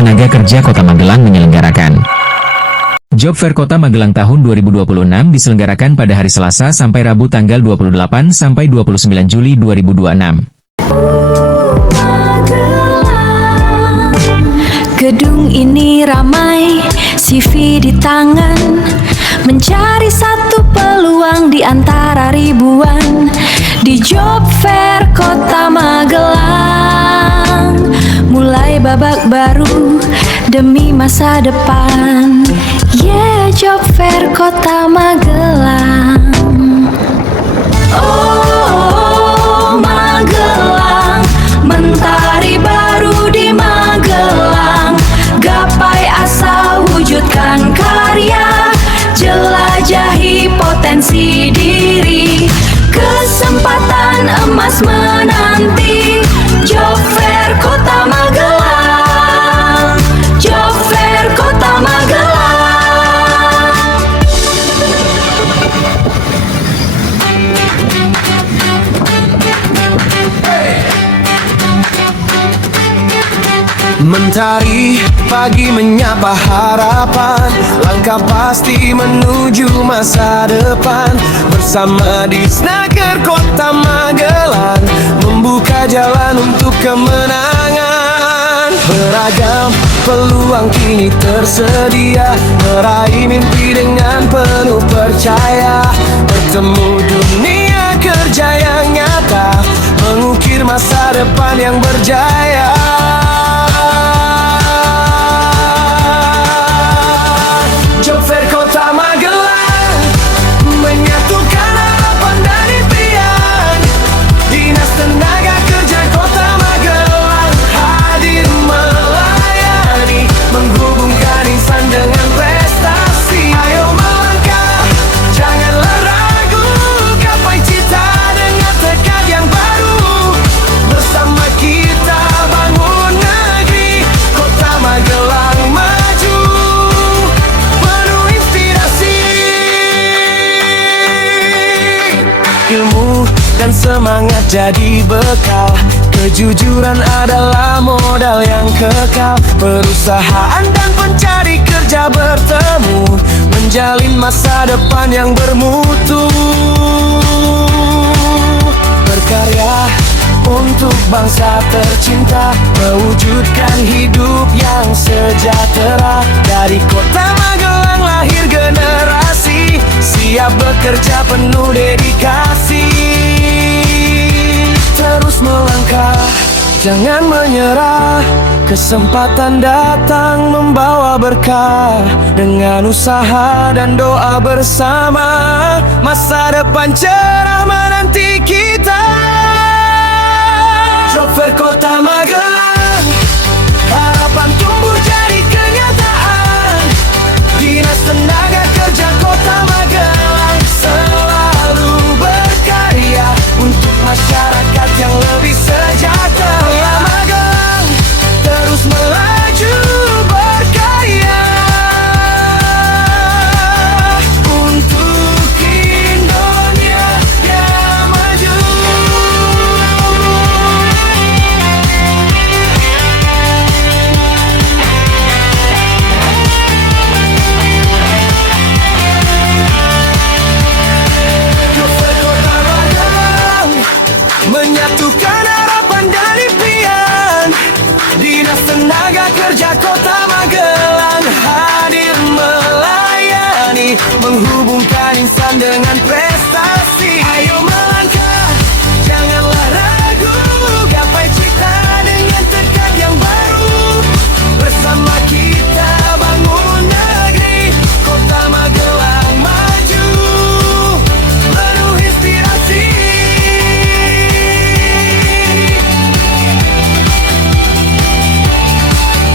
Tenaga Kerja Kota Magelang menyelenggarakan. Job Fair Kota Magelang tahun 2026 diselenggarakan pada hari Selasa sampai Rabu tanggal 28 sampai 29 Juli 2026. Gedung ini ramai, CV di tangan, mencari satu peluang di antara ribuan. Di Job Fair Kota Magelang, mulai babak baru demi masa depan. Yeah, Job Fair Kota Magelang. Oh, Magelang, mentari baru di Magelang. Gapai asa, wujudkan karya, jelajahi potensi diri. Kesempatan emas menanti, Job Fair Kota Magelang, Job Fair Kota Magelang. Mentari pagi menyapa harapan, langkah pasti menuju masa depan. Bersama Disnaker Kota Magelang, membuka jalan untuk kemenangan. Beragam peluang kini tersedia, meraih mimpi dengan penuh percaya. Bertemu dunia kerja yang nyata, mengukir masa depan yang berjaya. Job Fair Kota Magelang, menyatukan harapan dan impian. Dinas Tenaga Kerja Kota Magelang hadir melayani, menghubungkan insan dengan prestasi. Ayo melangkah, janganlah ragu, gapai cita dengan tekad yang baru. Bersama kita bangun negeri, Kota Magelang maju, penuh inspirasi. Ilmu dan semangat jadi bekal, kejujuran adalah modal yang kekal. Perusahaan dan pencari kerja bertemu, menjalin masa depan yang bermutu. Berkarya untuk bangsa tercinta, mewujudkan hidup yang sejahtera. Dari Kota Magelang lahir generasi, siap bekerja penuh dedikasi. Terus melangkah, jangan menyerah, kesempatan datang membawa berkah. Dengan usaha dan doa bersama, masa depan cerah menanti kita. Job Fair Kota Magelang, harapan tumbuh jadi kenyataan. Dinas Tenaga Kerja Kota Magelang selalu berkarya untuk masyarakat yang lebih sejahtera. Magelang terus melaju berkarya untuk Indonesia yang maju. Job Fair Kota Magelang, menyatukan harapan dan impian. Dinas Tenaga Kerja Kota Magelang hadir melayani, menghubungkan insan dengan prestasi. Ayo melangkah, janganlah ragu, gapai cita dengan tekad yang baru. Bersama kita bangun negeri, Kota Magelang maju, penuh inspirasi.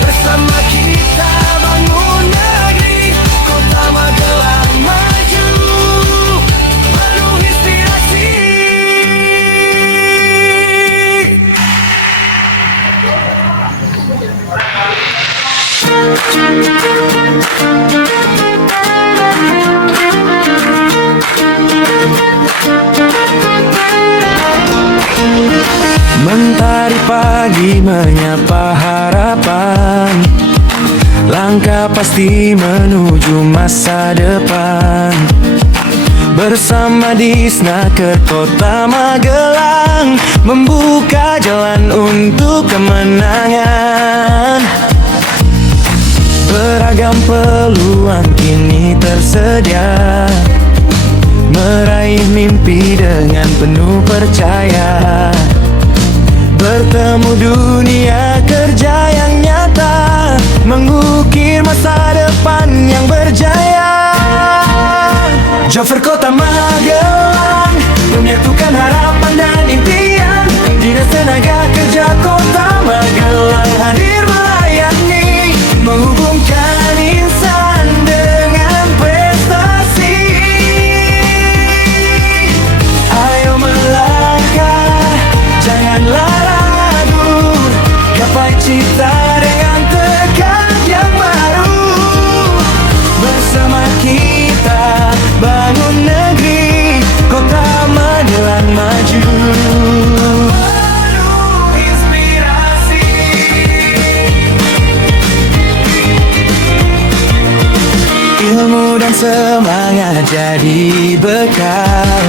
Bersama kita bangun negeri, Kota Magelang maju, penuh inspirasi. Mentari pagi menyapa harapan, Melangkah pasti menuju masa depan bersama Disnaker Kota Magelang, membuka jalan untuk kemenangan. Beragam peluang kini tersedia, meraih mimpi dengan penuh percaya. Bertemu dunia kerja yang nyata, mengukir masa depan yang berjaya. Job Fair Kota Magelang menyatukan harapan dan impian. Dinas Tenaga Kerja Kota Magelang hadir melayani, menghubungkan insan dengan prestasi. Ayo melangkah, janganlah ragu, gapai cita dengan tekad yang baru. Bersama kita bangun negeri Kota Magelang maju. Penuh inspirasi, ilmu dan semangat jadi bekal.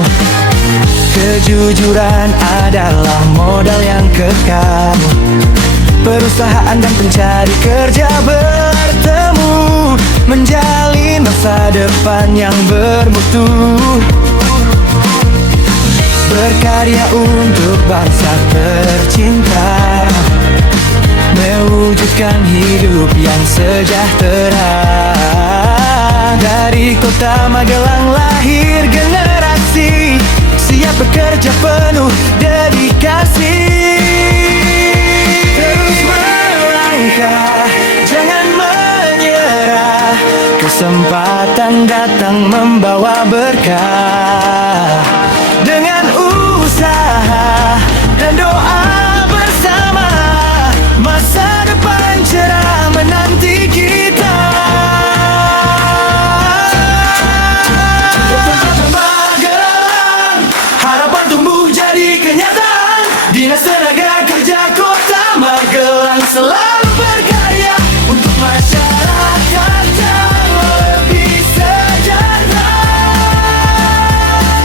Kejujuran adalah modal yang kekal. Perusahaan dan pencari kerja bertemu, menjalin masa depan yang bermutu. Berkarya untuk bangsa tercinta, mewujudkan hidup yang sejahtera. Dari Kota Magelang lahir generasi siap bekerja penuh dedikasi. Terus melangkah, jangan menyerah, kesempatan datang membawa berkah. Dengan usaha dan doa bersama, masa depan cerah menanti kita. Kota Magelang, harapan tumbuh jadi kenyataan. Dinas Tenaga Kerja Kota Magelang selalu berkarya untuk masyarakat yang lebih sejahtera.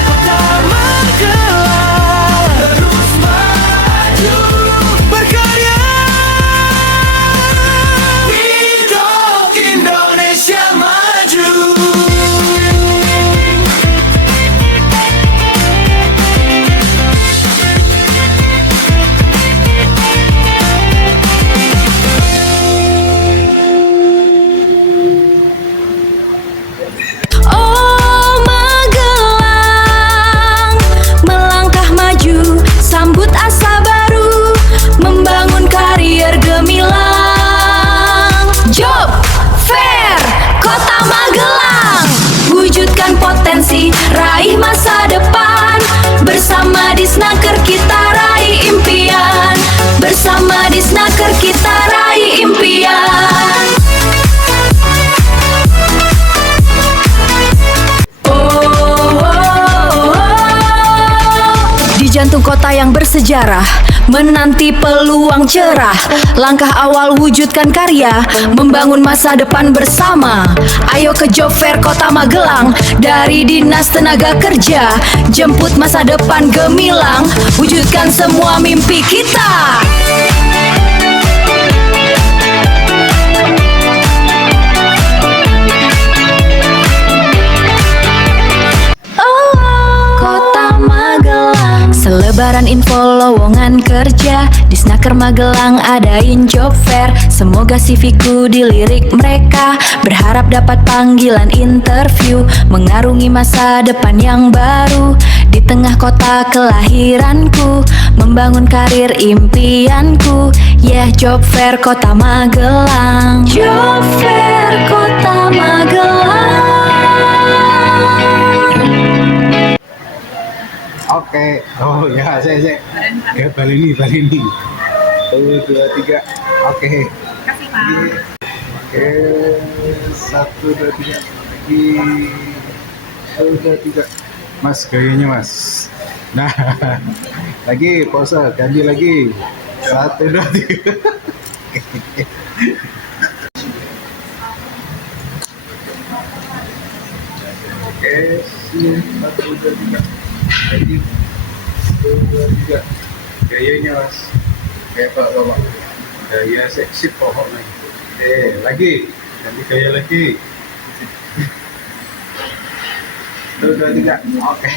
Kota Magelang terus maju berkarya untuk Indonesia maju. Oh Magelang, melangkah maju, sambut asa baru, membangun karier gemilang. Job Fair Kota Magelang, wujudkan potensi, raih masa depan. Bersama Disnaker kita raih impian, bersama Disnaker kita raih impian. Di jantung kota yang bersejarah, menanti peluang cerah. Langkah awal wujudkan karya, membangun masa depan bersama. Ayo ke Job Fair Kota Magelang, dari Dinas Tenaga Kerja. Jemput masa depan gemilang, wujudkan semua mimpi kita. Kota Magelang, selebaran info lowongan kerja. Disnaker Magelang adain Job Fair, semoga CV-ku dilirik mereka. Berharap dapat panggilan interview, mengarungi masa depan yang baru. Di tengah kota kelahiranku, membangun karir impianku. Yeah, Job Fair Kota Magelang, Job Fair Kota Magelang. Oke, oh ya, saya. Ya, balik ini. 1, 2, 3. Oke. Kasih Pak. Oke, 1, 2, 3. Lagi. 1, 2, 3. Mas, gayanya mas. Nah, lagi pose, ganti lagi. 1, 2, 3. Satu, dua, tiga. Lagi. Satu, dua, tiga. Gayanya mas. Kayak Pak. Gaya seksi pokoknya. Lagi. Nanti gaya lagi. Satu, dua, tiga. Oke.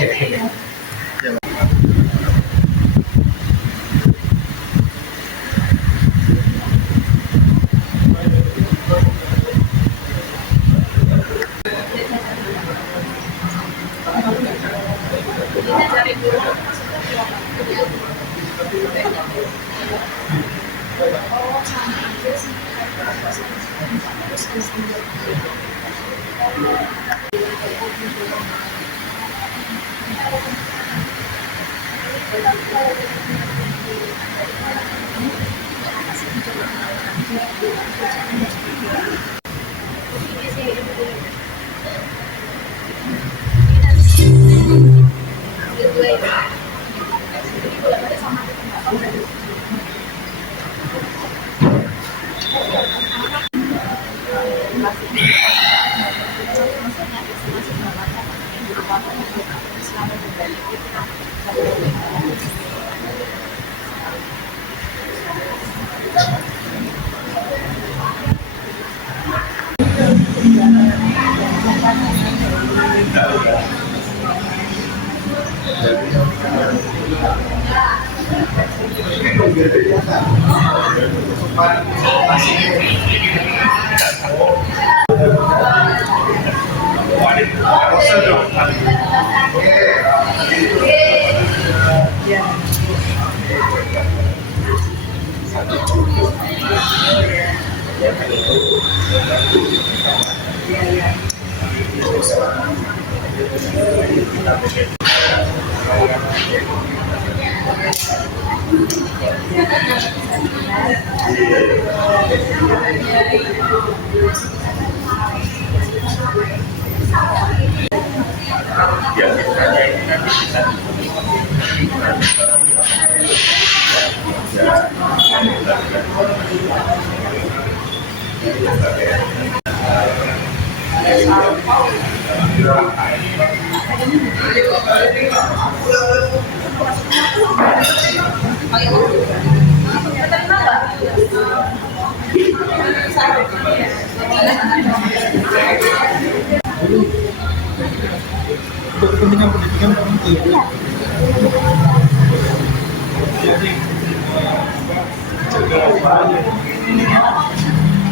Untuk kepentingan pendidikan penting.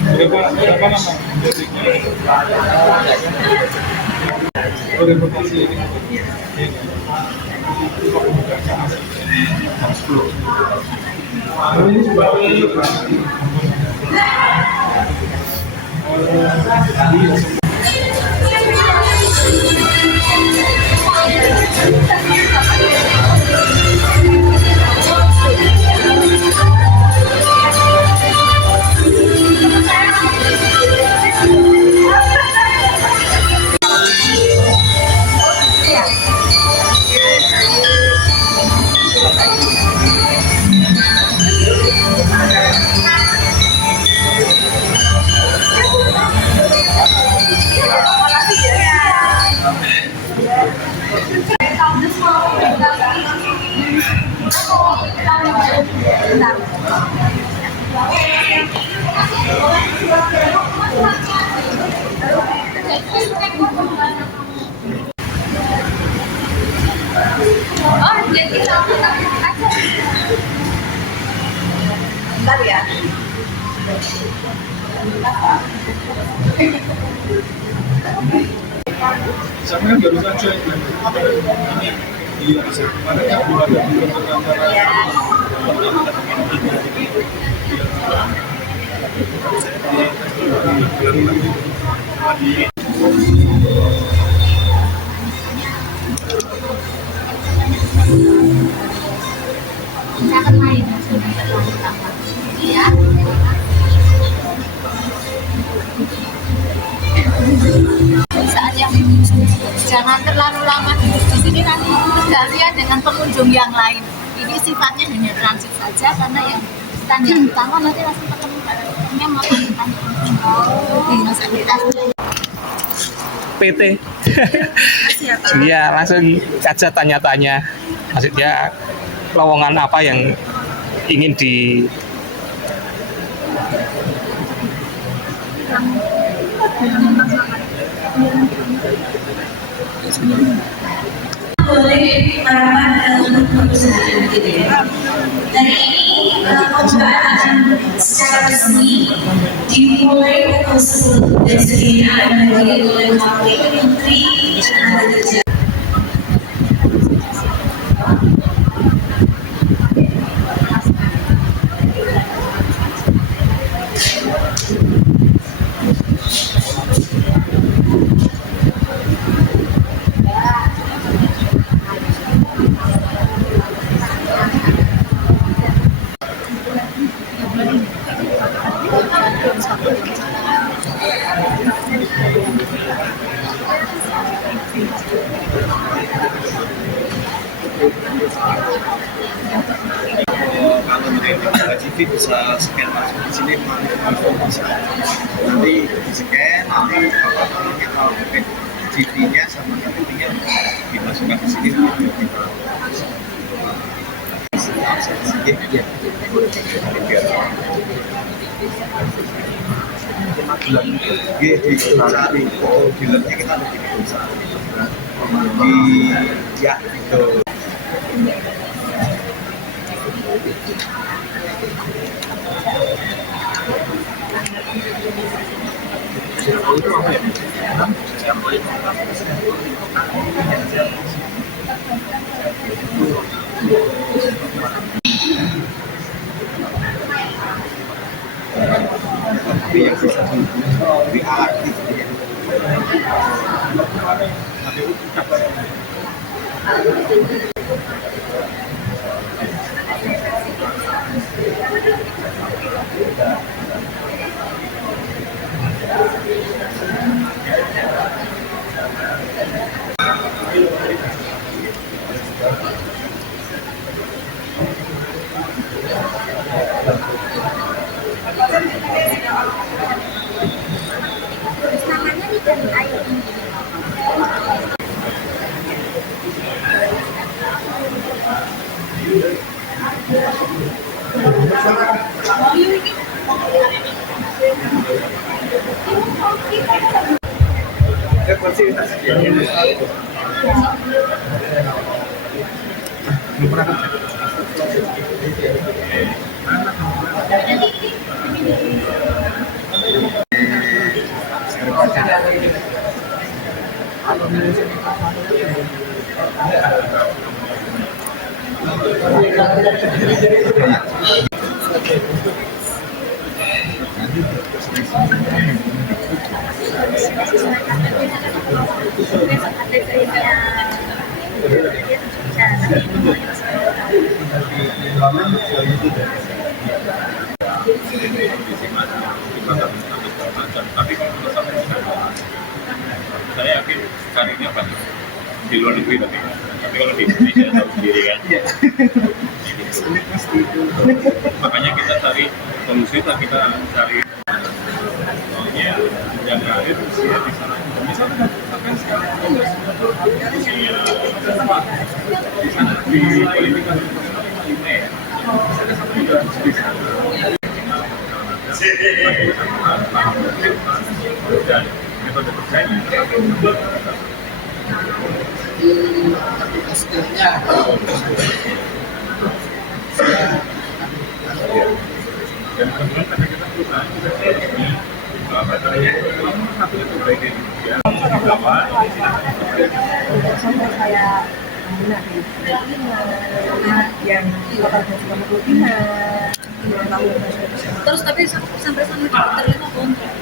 Jadi berapa nama orientasi ini? Ini sebabnya bentar ya. Sama kan baru saja ini mana yang belum ada akan main ya. Saat yang jangan terlalu lama duduk di sini, nanti bergantian dengan pengunjung yang lain. Ini sifatnya hanya transit saja karena yang standar utama nanti langsung ketemu pada umumnya maupun di masa kita. PT. Iya, langsung aja tanya-tanya. Maksudnya lowongan apa yang ingin di boleh harapan untuk perusahaan gitu ya. Hari ini pembukaan akan secara resmi dimulai pukul 10 dan sendiri akan dihadiri oleh Wakil Menteri Tenaga Kerja. Kalau TV bisa scan masuk di sini bisa nanti di scan nanti kalau kita pakai GP-nya sama KTP-nya dimasukkan di sini dealernya kita lebih bisa di ya itu. Tapi yang bisa di aktif ya. Namanya nih dari air ini. Tapi kalau menurut saya yakin karirnya banyak di luar negeri tapi kalau di Indonesia tahu sendiri kan. Makanya kita cari solusi, kita cari ya yang karir usia di sana. Misalnya bahkan sekarang di sana di kualifikasi lima ya. Ada satu juga di sana. Dan metode kerjanya Skillnya dan kemudian karena kita perusahaan kita ini satu itu baik ya bahwa sampai kayak yang Terus tapi sampai sana kita terima kontrak.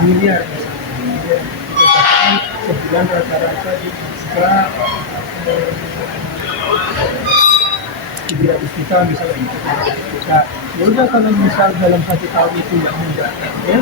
familiar sebulan rata-rata bisa 300 juta misalnya, 300 juta. Ya udah, kalau misal dalam 1 tahun itu nggak mudah ya.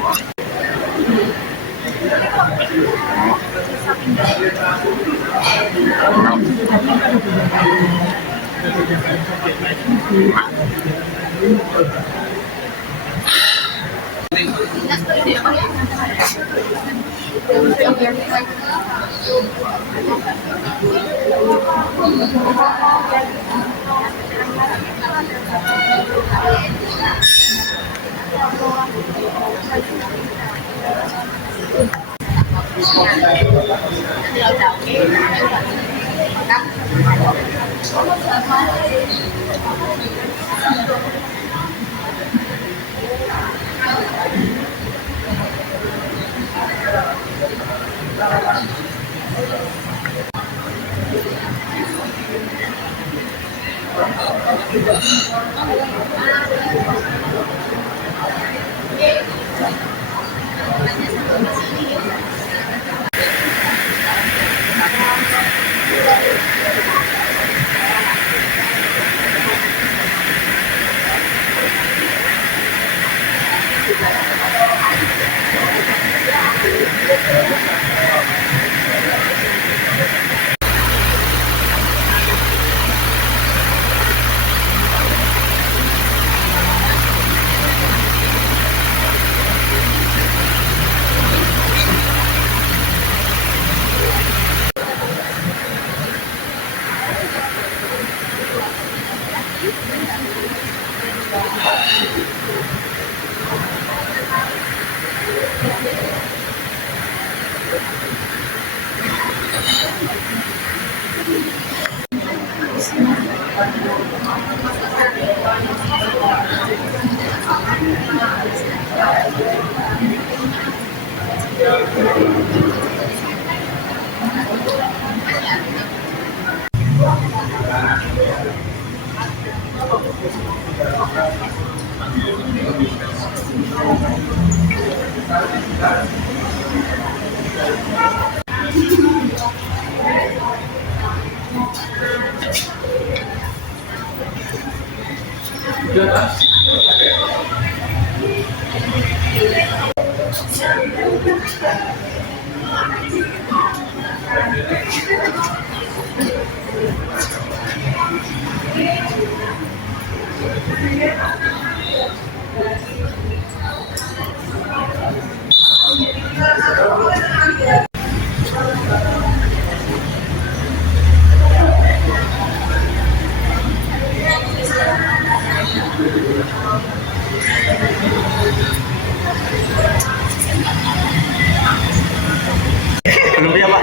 Belum ya Pak?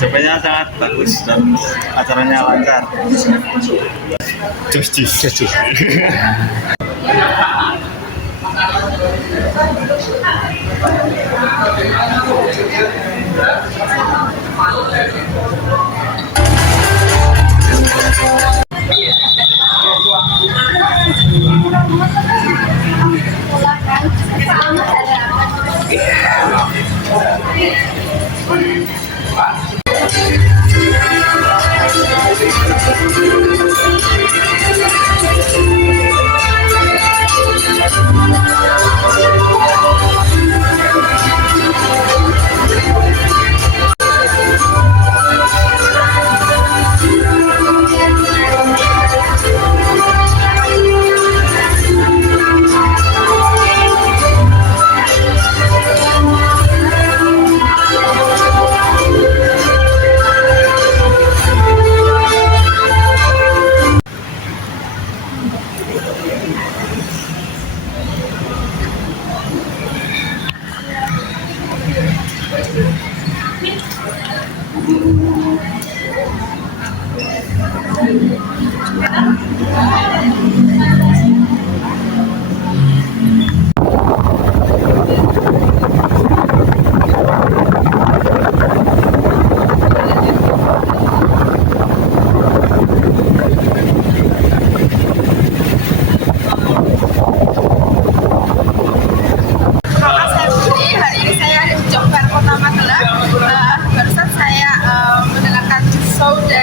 Sebenarnya sangat bagus dan acaranya lancar. Justice.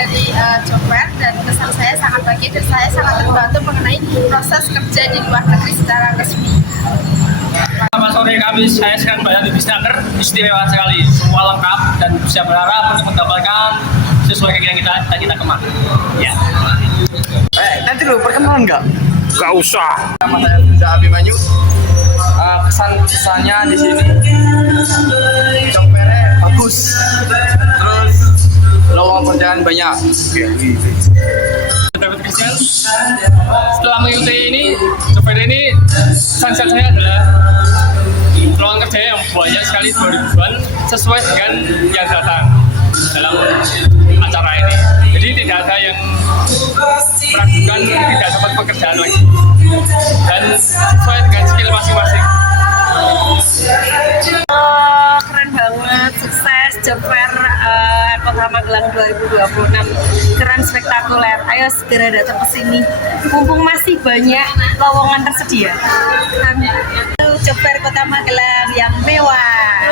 dari job fair dan kesan saya sangat baik dan saya sangat terbantu mengenai proses kerja di luar negeri secara resmi. Selamat sore kami, saya sekarang berada di Bisnaker, istimewa sekali, semua lengkap dan bisa berharap untuk mendapatkan sesuai keinginan kita kemarin. Ya. Nanti lu perkenalan nggak? Gak usah. Nama saya Riza Abimanyu. Kesan-kesannya di sini job fair-nya bagus, terus lowongan pekerjaan banyak. Dapat Christian, setelah mengikuti ini, job fair ini, sunset saya adalah lowongan kerja yang banyak sekali 2000-an sesuai dengan yang datang dalam acara ini. Jadi tidak ada yang meragukan tidak dapat pekerjaan lagi dan sesuai dengan skill masing-masing. Keren banget, sukses job fair Kota Magelang 2026, keren spektakuler. Ayo segera datang ke sini, mumpung masih banyak lowongan tersedia. Job fair Kota Magelang yang mewah.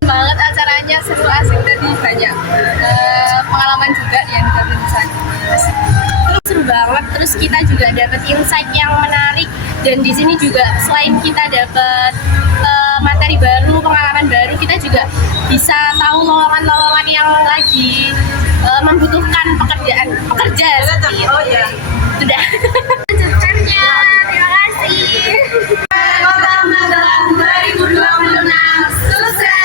Banget acaranya, seru, asik, tadi banyak pengalaman juga yang dapat di sana. Seru banget, terus kita juga dapat insight yang menarik dan di sini juga selain kita dapat materi baru, pengalaman baru, kita juga bisa tahu lowongan-lowongan yang lagi membutuhkan pekerja seperti itu. Oh ya, sudah. Lanjutkannya, terima kasih. Kota Magelang 2026 sukses.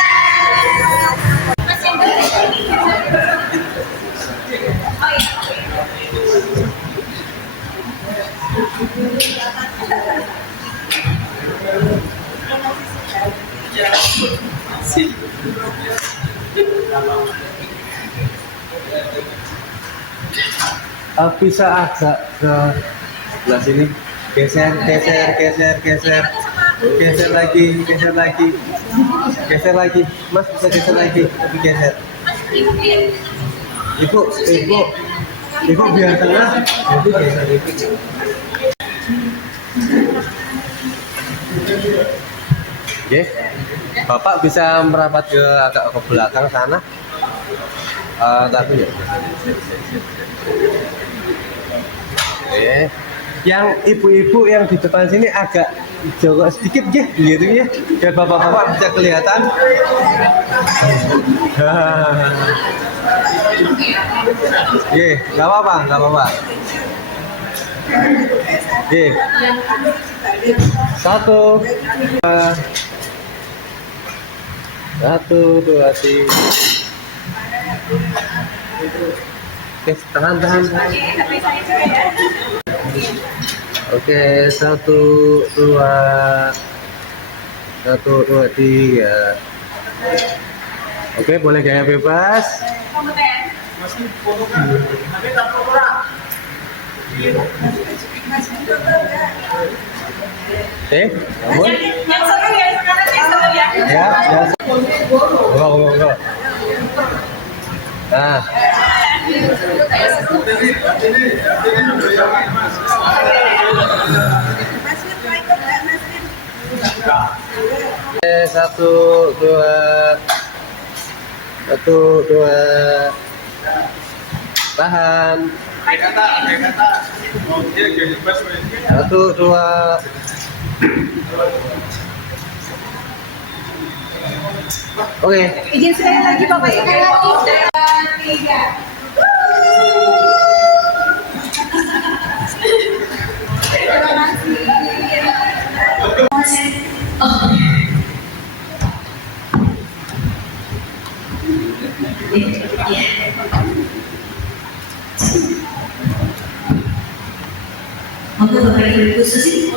Bisa agak ke sebelah sini, geser lagi, Mas bisa geser lagi, tapi geser. Ibu biar tengah, ibu geser dikit. Oke, Bapak bisa merapat agak ke belakang sana. Tapi ya. Oke. Yang ibu-ibu yang di depan sini agak jauh sedikit gitu ya, biar bapak-bapak bisa kelihatan. Nggak apa-apa. Satu, dua, tiga. Oke, tahan. Oke, satu, dua, tiga. Oke, boleh gaya bebas. Namun. Yang seru ya, sekarang yang seru ya. Ya. Enggak. Nah. Satu, dua. Tahan. Satu, dua. Oke. Izin sekali lagi Bapak Ibu. 3. Monggo Bapak Ibu Susi.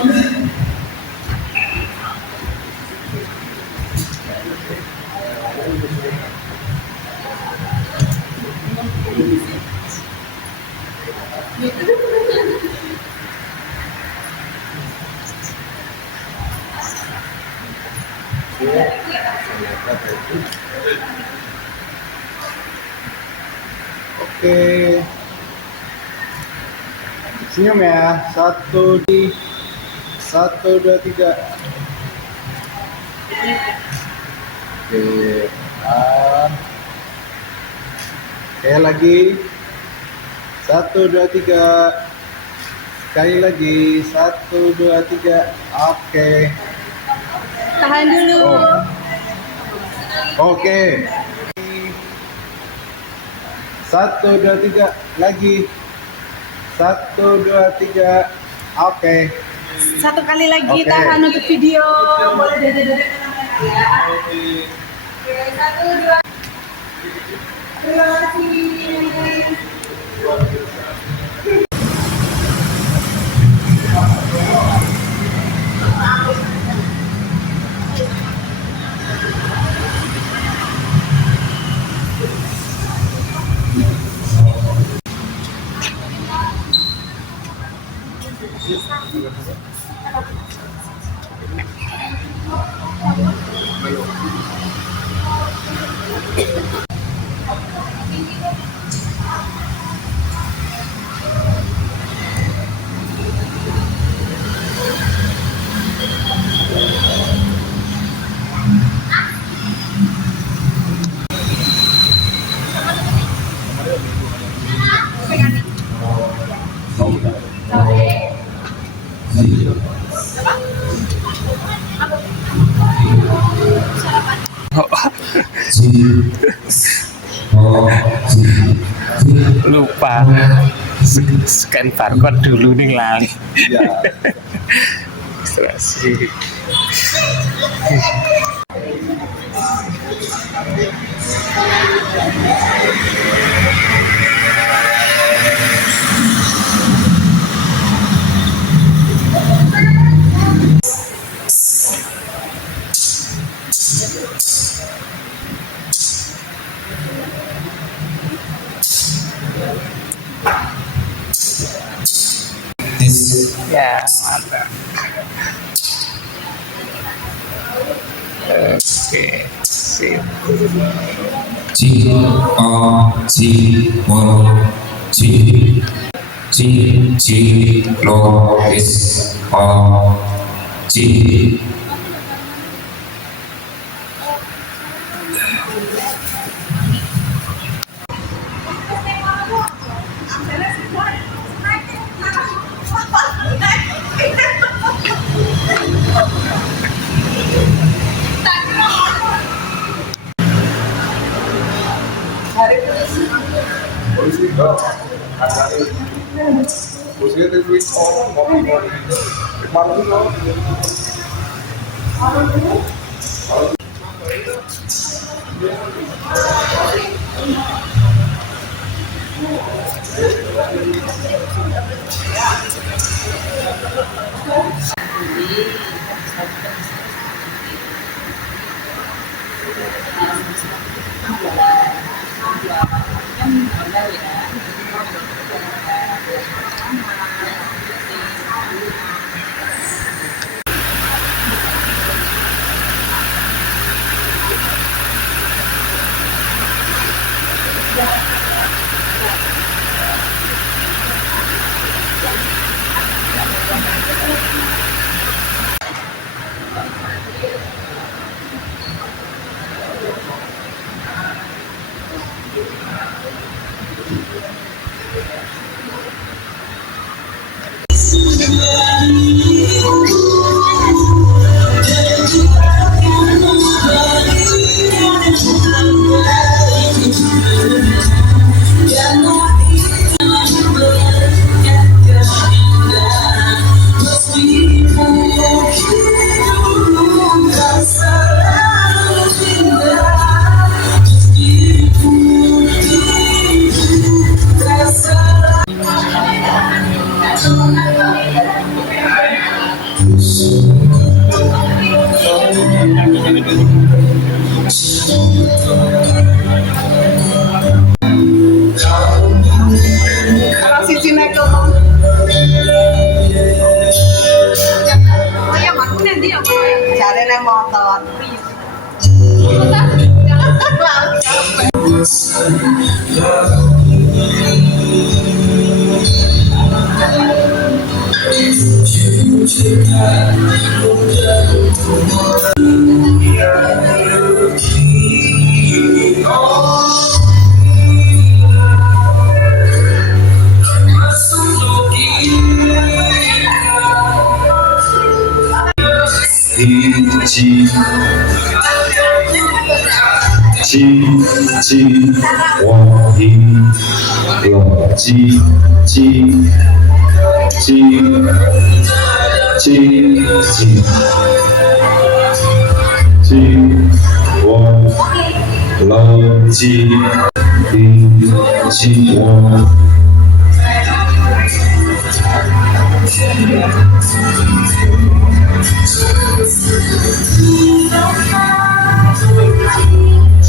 Oke. Senyum ya. 1, 2, 3. Oke. Oke lagi. 1, 2, 3. Sekali lagi. 1, 2, 3. Oke. Tahan dulu. Oke. 1, 2, 3. Lagi. 1, 2, 3. Oke. Satu kali lagi Oke. tahan untuk video. Boleh dada-dada ya. Oke, 1, 2. Terima kasih. Lupa scan barcode dulu nih lali. Ya. Registrasi. Ya, mantap. Oke, sip. G O G O G G G Lo is O G. chi wa hi lo chi chi chi chi chi wa lo chi hi chi wa chi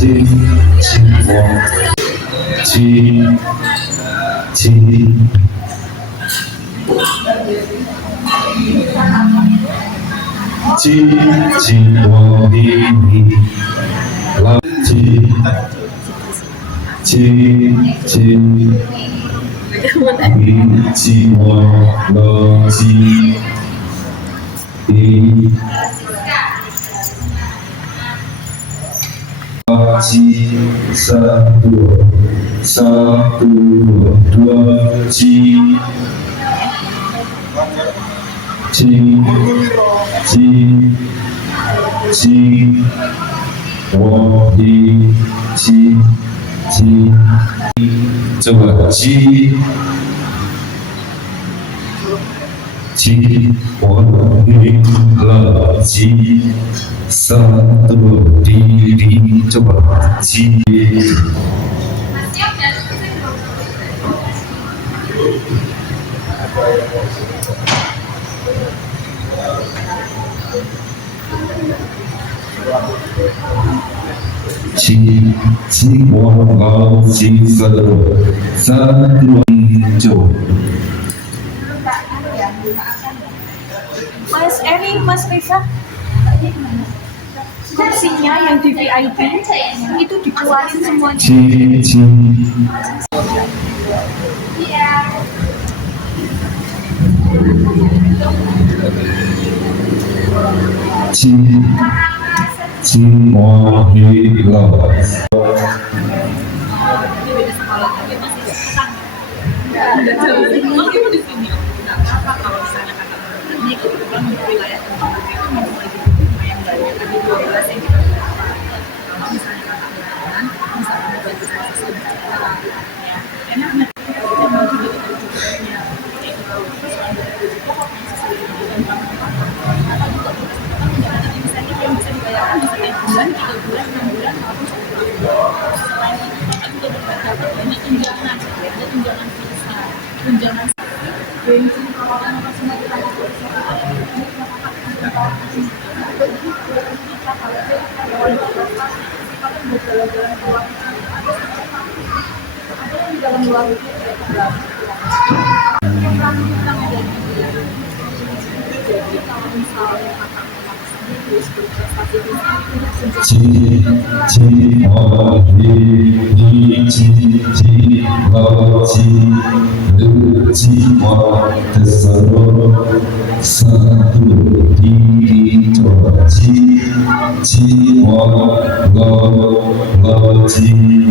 chi wa chi chi chi chi wa hi la chi chi chi hi chi wa lo chi hi chi satu satu dua chi chi chi chi wa hi chi chi coba chi chi wa hi la chi satu diri coba chi chi chi wa lao chi satu coba Mas Eri, Mas Reza, kursinya yang di VIP itu dikeluarin semuanya. chi chi chi chi wa hi la chi chi wa hi chi chi la chi lu chi wa tesoro satu diri coba chi chi wa lo chi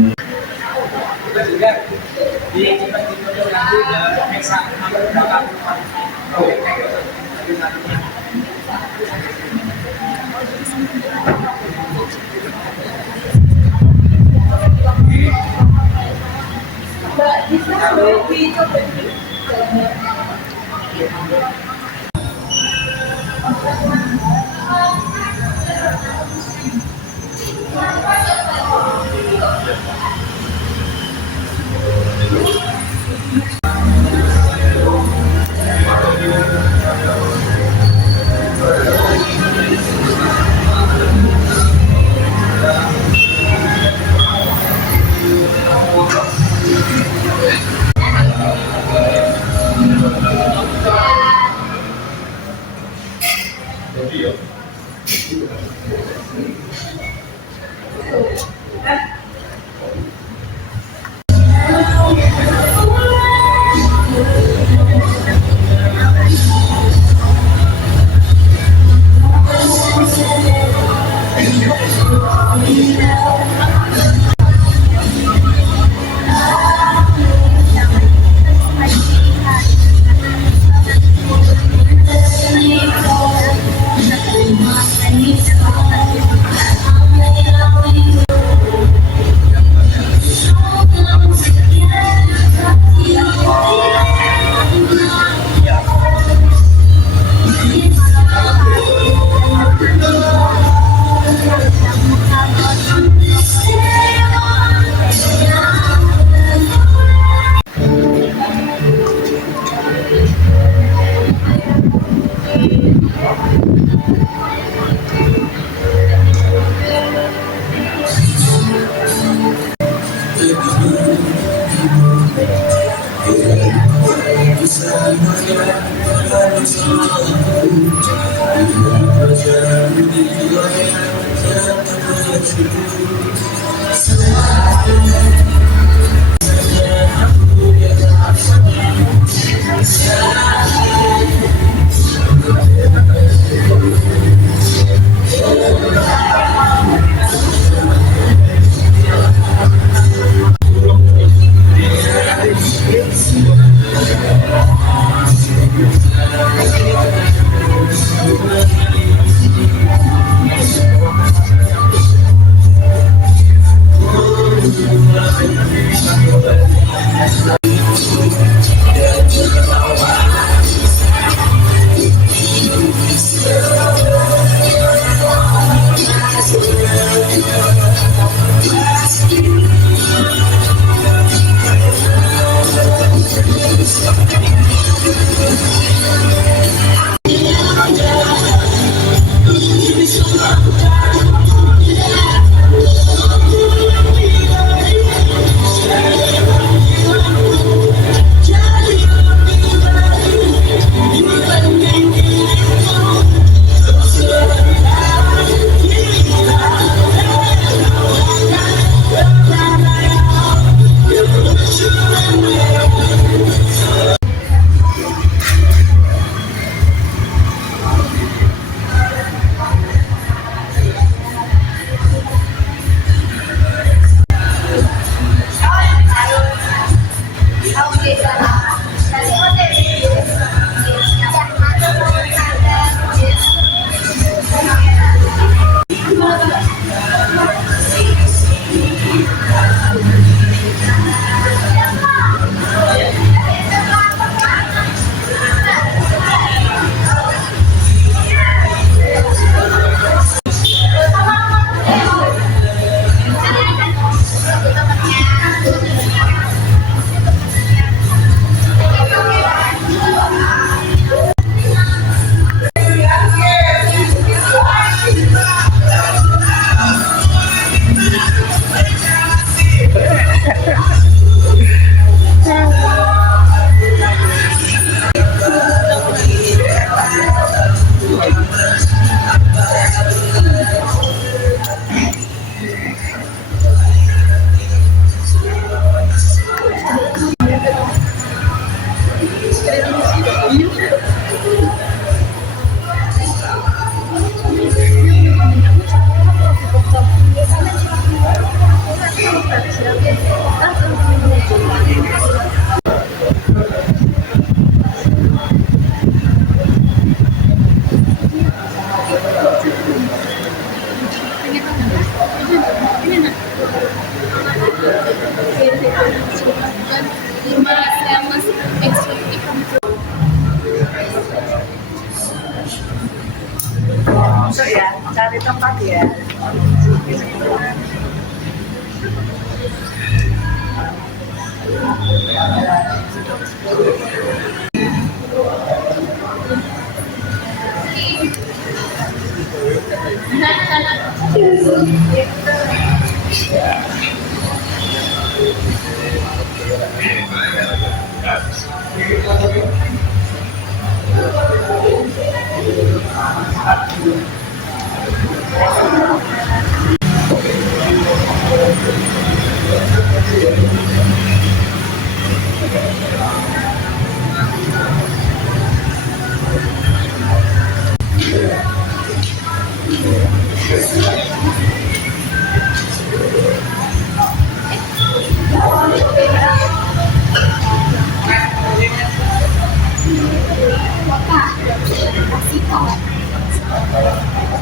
Masuk ya, cari tempat ya.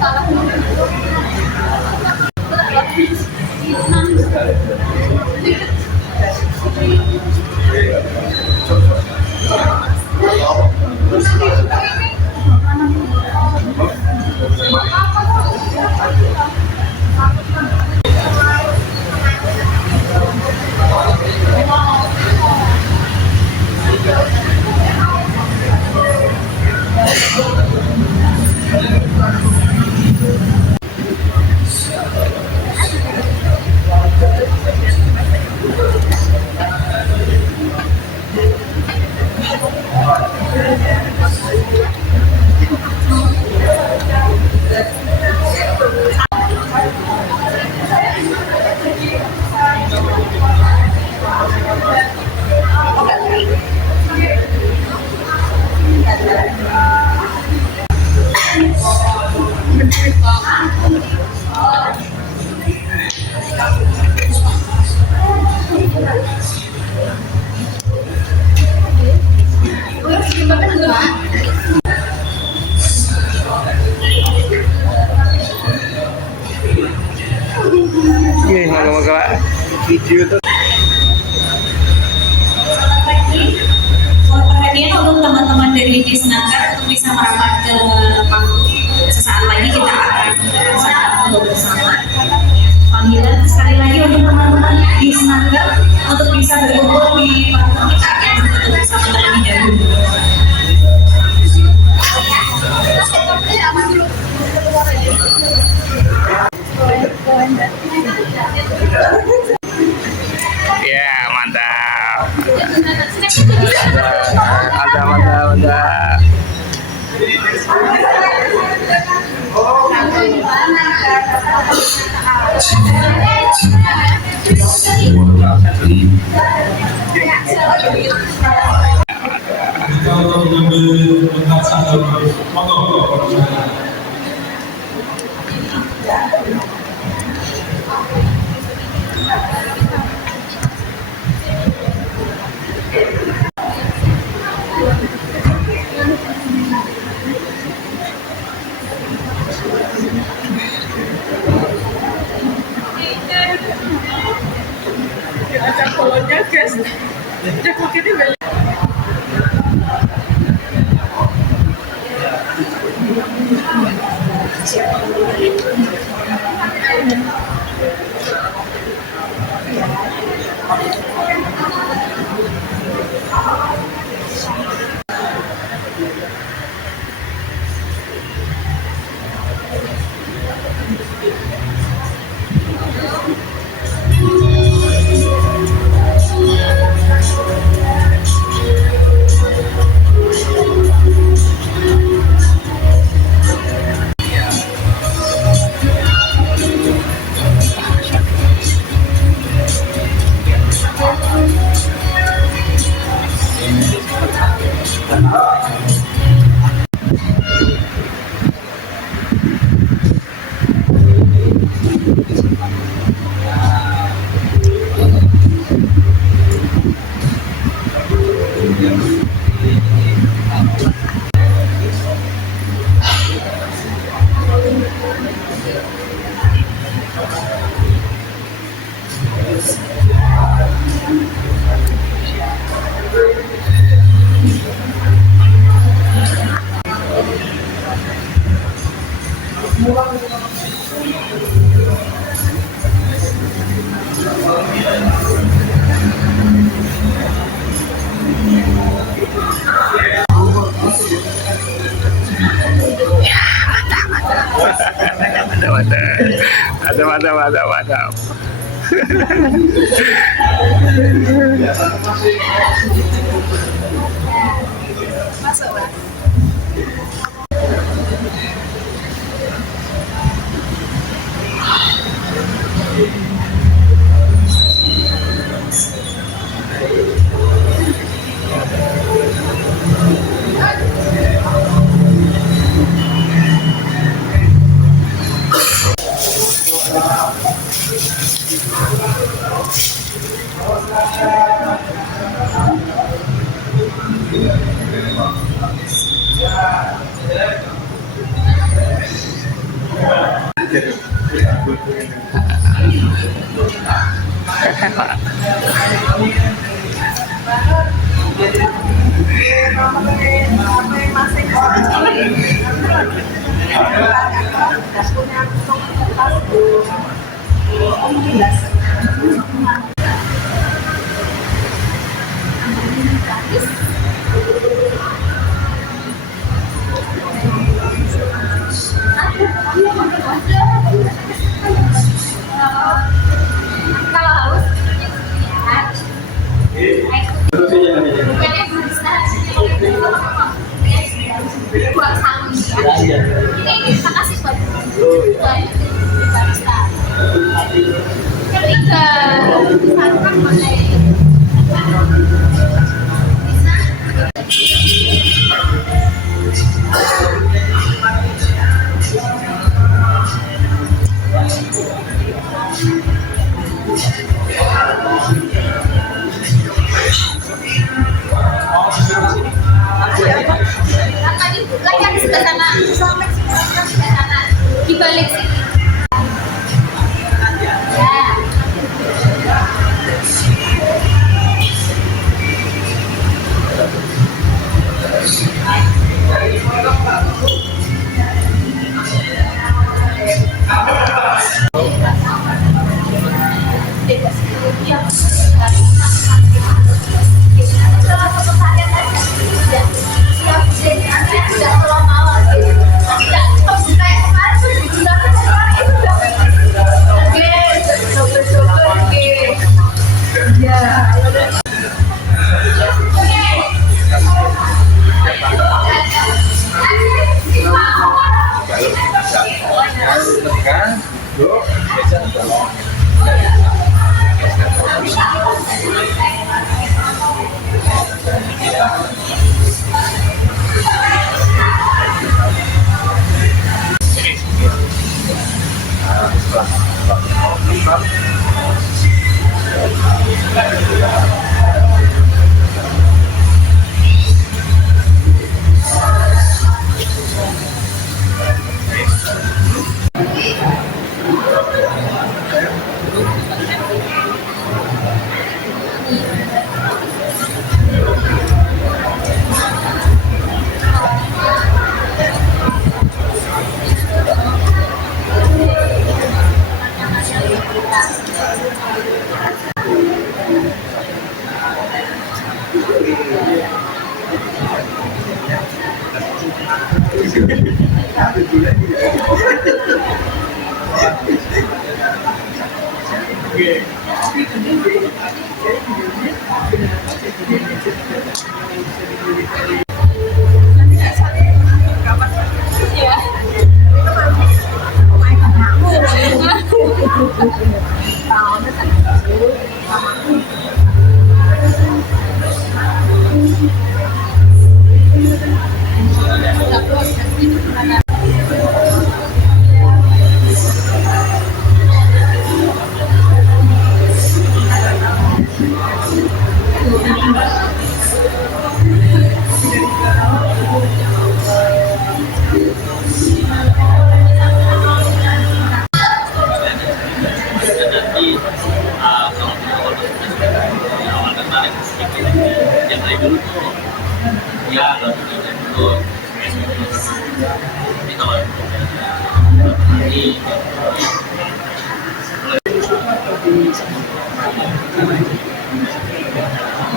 Salah. di Snaker untuk bisa merapat ke panggung. Sesaat lagi kita akan foto bersama. Panggilan sekali lagi untuk teman-teman di Snaker untuk bisa berkumpul di panggung, kita akan foto bersama terlebih dahulu. Ya, mantap. Mantap. Kalau mengambil pengacara, monggo. Mantap. Di balik sini. Ya.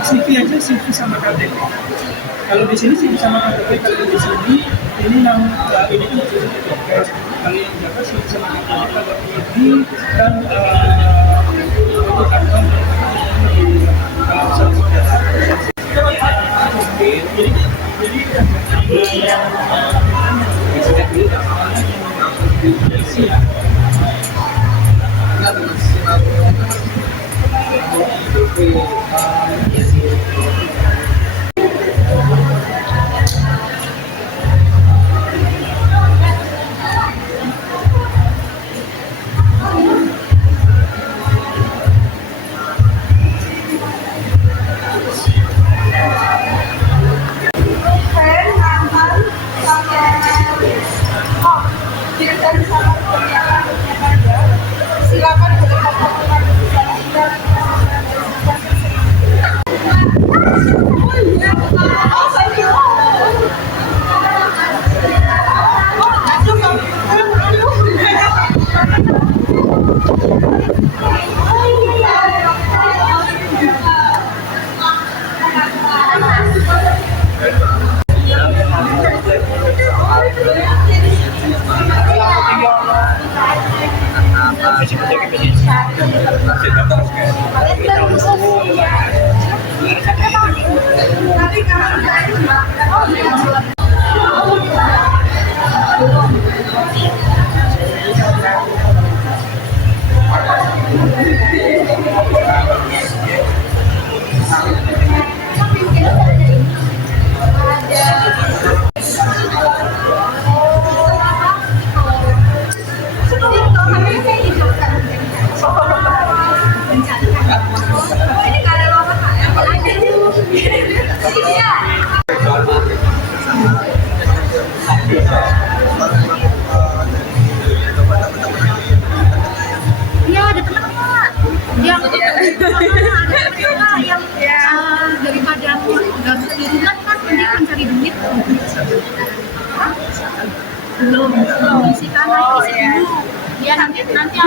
CV aja CV sama KTP. Kalau di sini CV sama KTP, kalau di sini ini yang ini kan job. Kalau yang jaga CV sama KTP, kalau ini kan itu kantor kalau daripada nggak bisa di rumah kan mending mencari duit. Belum isi kan isi dulu. Ya nanti aku beta.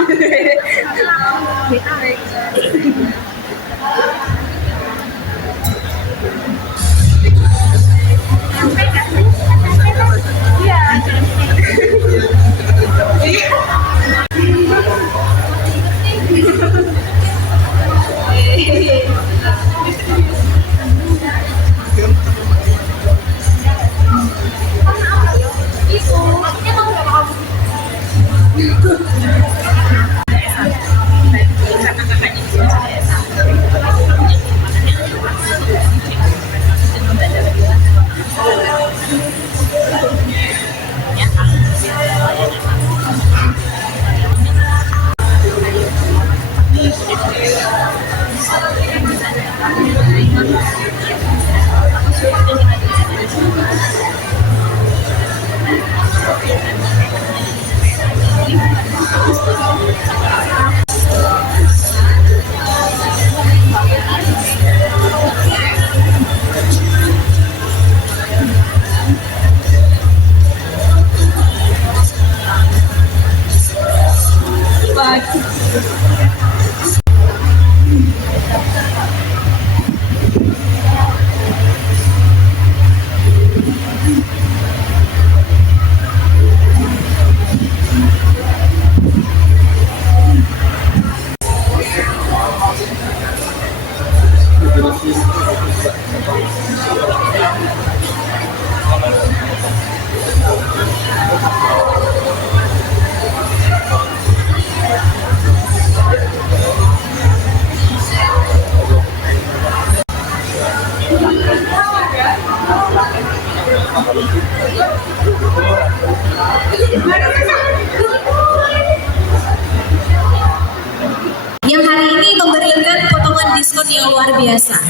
yang hari ini memberikan potongan diskon yang luar biasa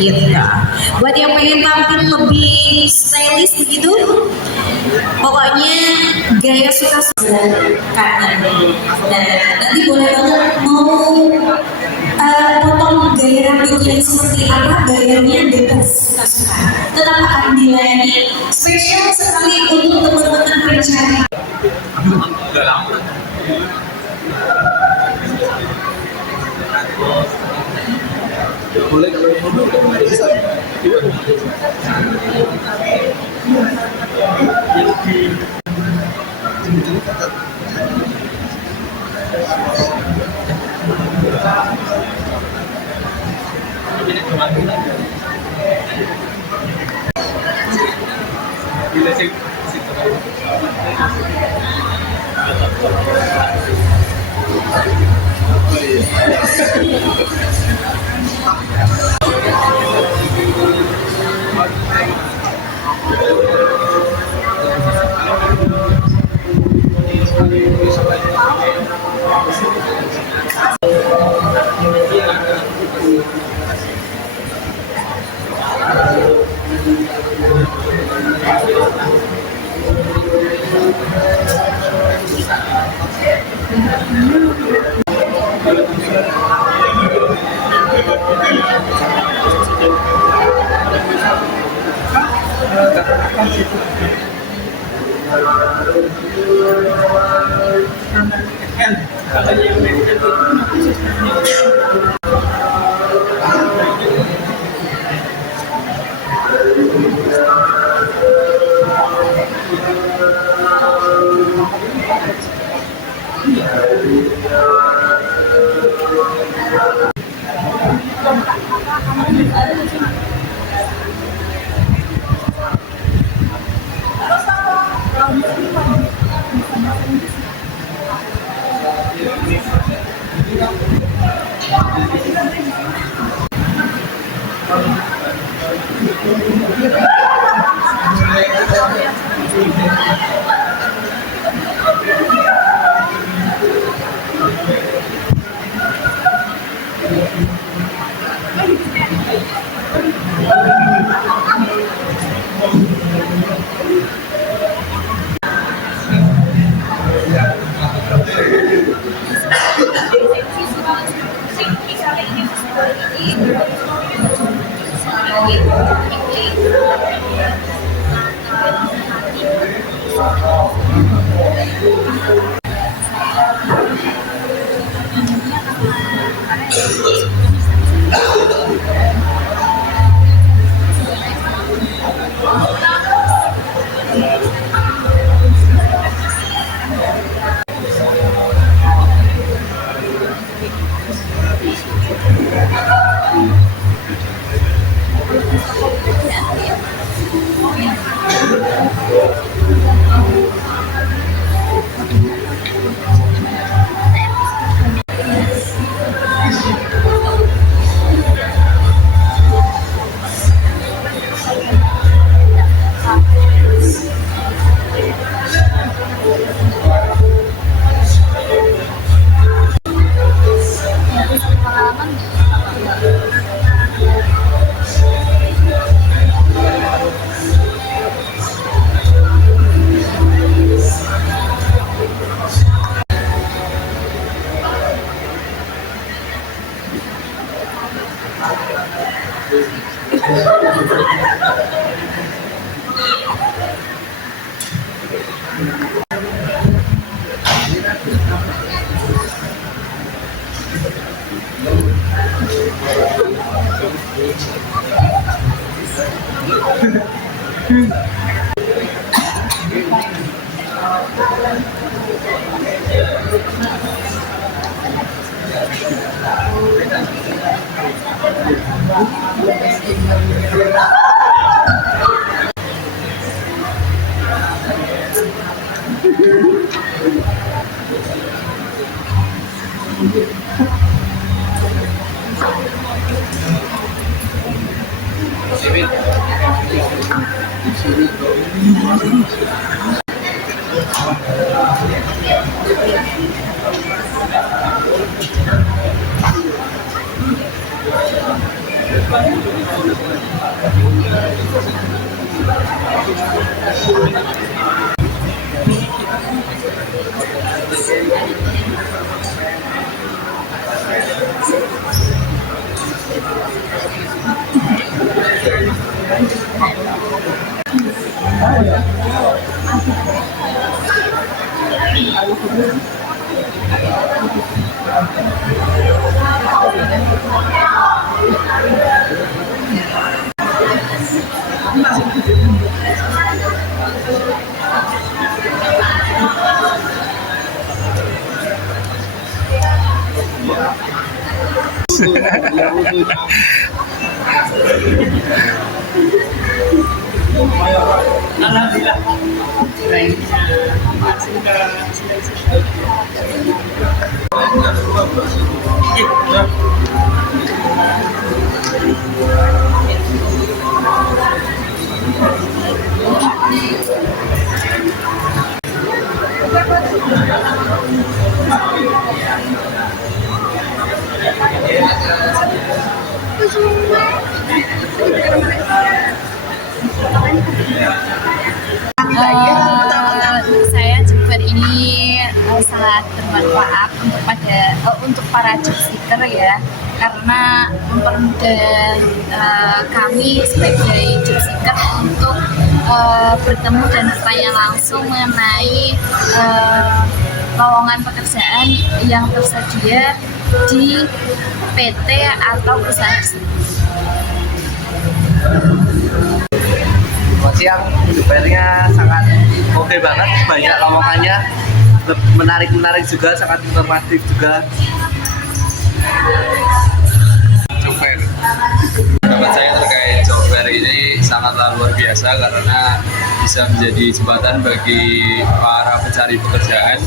gitu. Buat yang pengen tampil lebih stylish begitu, pokoknya gaya suka karena nanti boleh banget mau potong gaya rambut yang seperti apa, gayanya bebas suka-suka, tetap akan dilayani spesial sekali untuk teman-teman pencari. Boleh kalau bisa. Sipit. Alhamdulillah. Saya Jember ini sangat bermanfaat untuk para job seeker ya, karena mempermudah kami sebagai job seeker untuk bertemu dan bertanya langsung mengenai lowongan pekerjaan yang tersedia di PT atau perusahaan tersebut. Siang, Jembernya sangat oke banget, banyak lowongannya, menarik juga, sangat informatif juga. Job fair, pendapat saya terkait job fair ini sangatlah luar biasa karena bisa menjadi jembatan bagi para pencari pekerjaan,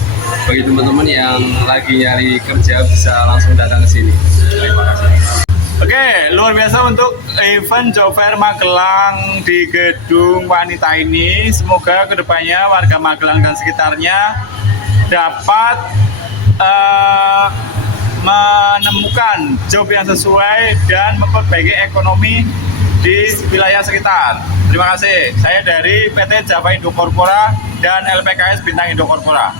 bagi teman-teman yang lagi nyari kerja bisa langsung datang ke sini. Terima kasih. Oke, luar biasa untuk event Job Fair Magelang di Gedung Wanita ini. Semoga kedepannya warga Magelang dan sekitarnya dapat menemukan job yang sesuai dan memperbaiki ekonomi di wilayah sekitar. Terima kasih. Saya dari PT Java Indo Corpora dan LPKS Bintang Indo Corpora.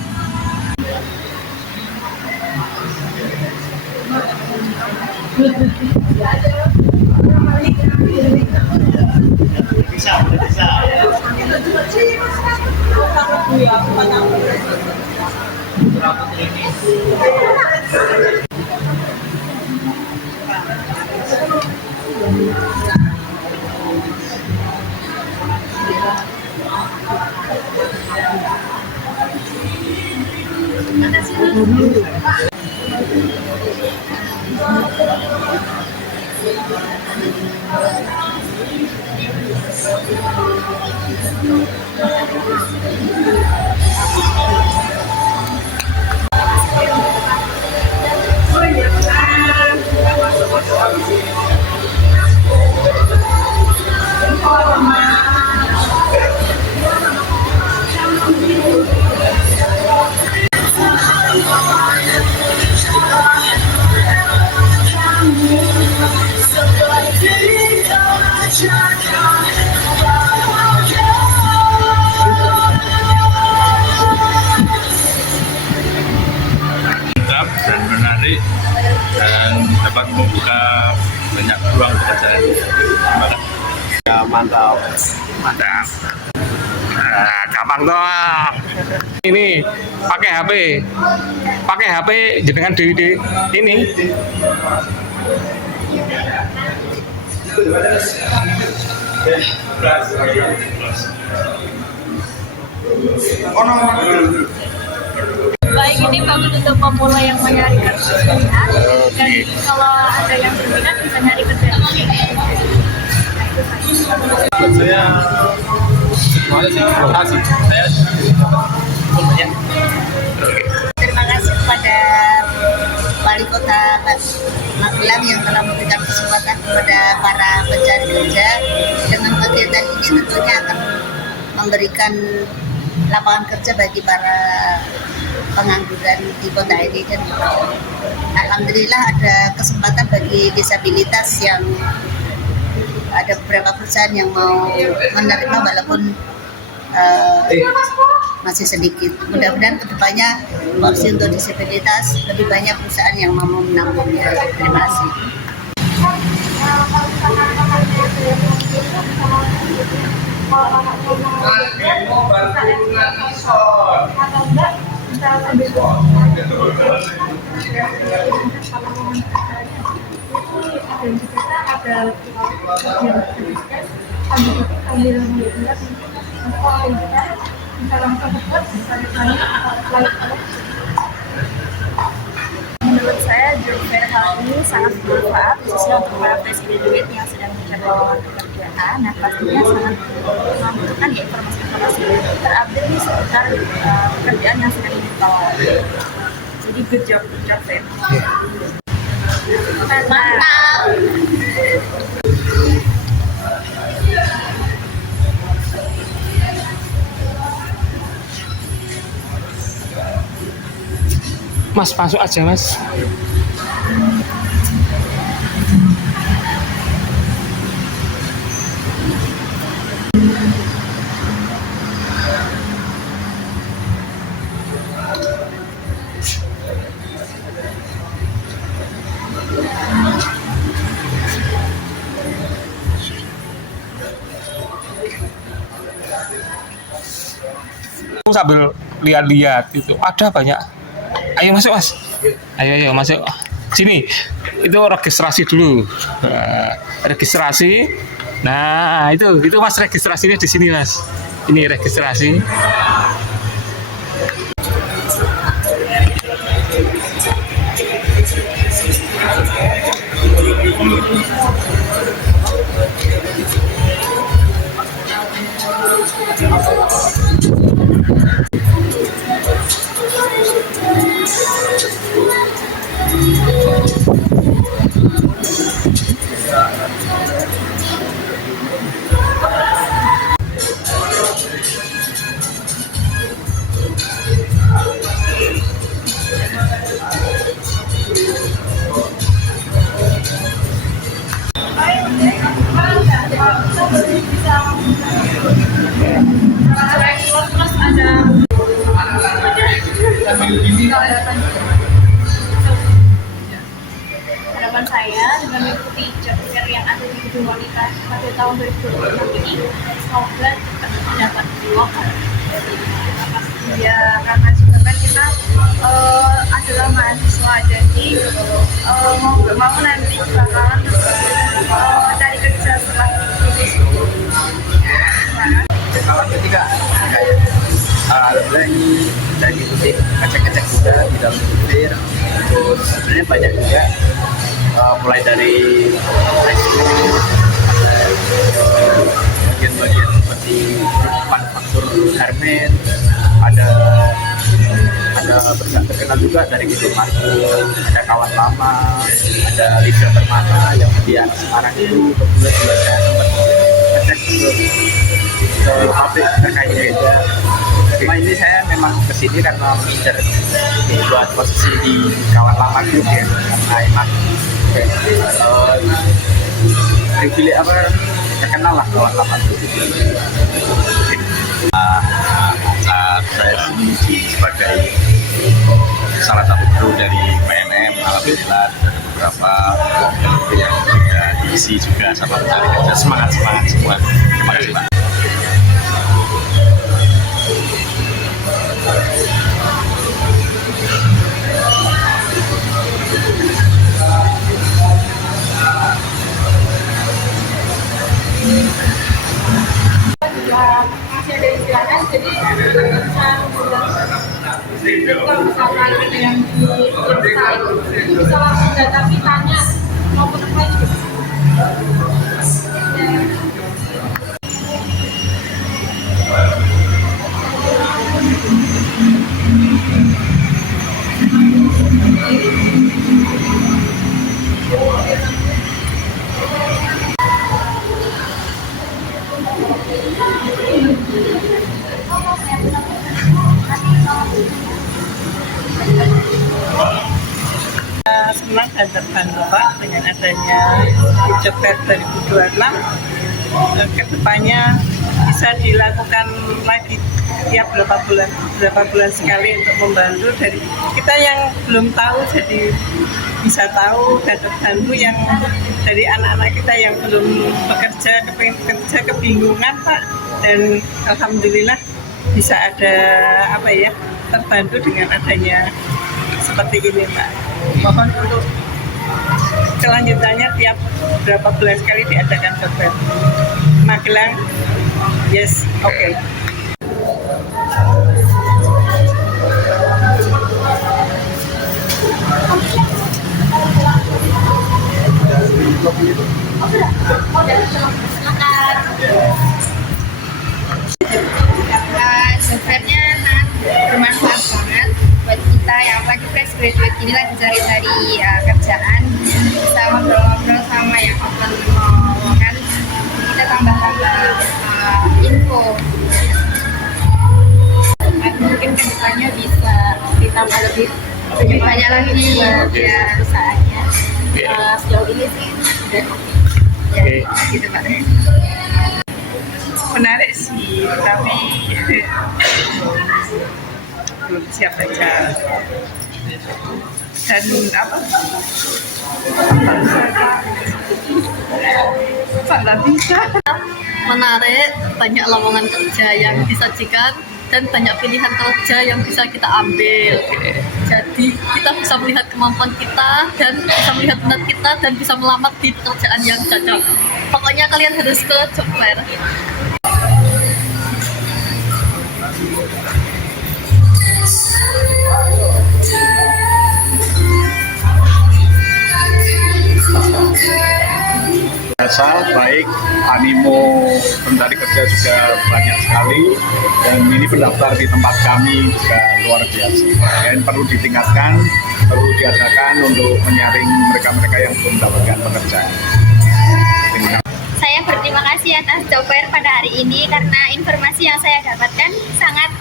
Dan menarik dan dapat membuka banyak ruang pekerjaan. Terima kasih. Ya, mantap. Nah, gampang toh. Ini pakai HP jenengan di ini. Baik, ini bagus untuk pemula yang mau nyari kerja. Dan kalau ada yang berminat bisa nyari kerja di sini. Saya terima kasih. Terima kasih kepada Wali Kota Magelang yang telah memberikan kesempatan kepada para pencari kerja. Dengan kegiatan ini tentunya akan memberikan lapangan kerja bagi para pengangguran di kota ini. Dan alhamdulillah ada kesempatan bagi disabilitas yang ada beberapa perusahaan yang mau menerima walaupun masih sedikit. Mudah-mudahan kedepannya porsi untuk disabilitas lebih banyak perusahaan yang mau menampungnya. Terima kasih. Menurut saya job fair hal ini sangat bermanfaat khususnya untuk para presiden duit yang sedang mencari lowongan pekerjaan. Nah, pastinya sangat membutuhkan ya informasi-informasi terupdate nih seputar pekerjaan yang sedang ditawar. Jadi good job fair. Mantap. Mas, masuk aja Mas. Sambil lihat-lihat itu ada banyak. Ayo masuk Mas. Ayo masuk. Sini. Itu registrasi dulu. Registrasi. Nah, itu Mas registrasinya di sini Mas. Ini registrasi. Harapan saya dengan mengikuti job fair yang ada di Gedung Wanita pada tahun 2026 ini, semoga cepat mendapat peluang. Ya, karena juga kan kita adalah mahasiswa, jadi mau nggak mau nanti bakalan mencari kerja setelah lulus. Pengalaman ketiga alhamdulillah ini dari ikuti ngecek-ngecek juga di dalam fair. Terus sebenarnya banyak juga mulai dari bagian-bagian seperti manufaktur garment, ada perusahaan terkenal juga dari Gedung Marco, ada Kawan Lama, ada Liga Permata yang di anak Semarang itu. Kemudian juga saya sempat ngecek ke pabrik terkaitnya juga. Cuma ini saya memang kesini karena mengincar buat posisi di Kawan Lama Group ya, karena emang pilih apa terkenal lah Kawan Lama Group. Saat saya sebagai salah satu kru dari PNM, alhamdulillah ada beberapa yang juga diisi juga sama pencari kerja. Semangat semua. Terima kasih Pak. Masih ada istilahnya, jadi kalau misalnya ada yang di website itu bisa langsung datangi, tanya mau apa juga. Senang dan terbantu Pak dengan adanya Job Fair 2026. Kedepannya bisa dilakukan lagi tiap berapa bulan sekali untuk membantu dari kita yang belum tahu jadi bisa tahu, dan terbantu yang dari anak-anak kita yang belum bekerja, bekerja kebingungan Pak, dan alhamdulillah bisa ada terbantu dengan adanya seperti ini Pak. Mohon untuk kelanjutannya tiap berapa bulan sekali diadakan Job Fair. Magelang, yes, oke. Job Fair-nya sangat bermanfaat banget buat kita yang lagi fresh graduate ini, lagi cari-cari kerjaan, bisa ngobrol-ngobrol sama yang open lowongan, kita tambah-tambah info. Mungkin kedepannya bisa ditambah lebih banyak lagi ya perusahaannya. Sejauh ini sih udah oke. Gitu Pak. Menarik sih, tapi belum siap aja. Dan Nggak bisa. Menarik, banyak lowongan kerja yang disajikan dan banyak pilihan kerja yang bisa kita ambil. Jadi kita bisa melihat kemampuan kita dan bisa melihat minat kita dan bisa melamar di pekerjaan yang cocok. Pokoknya kalian harus ke Job Fair. Biasa, baik, animo pencari kerja juga banyak sekali, dan ini pendaftar di tempat kami juga luar biasa. Dan perlu ditingkatkan, perlu diadakan untuk menyaring mereka-mereka yang belum mendapatkan pekerjaan. Saya berterima kasih atas Job Fair pada hari ini karena informasi yang saya dapatkan sangat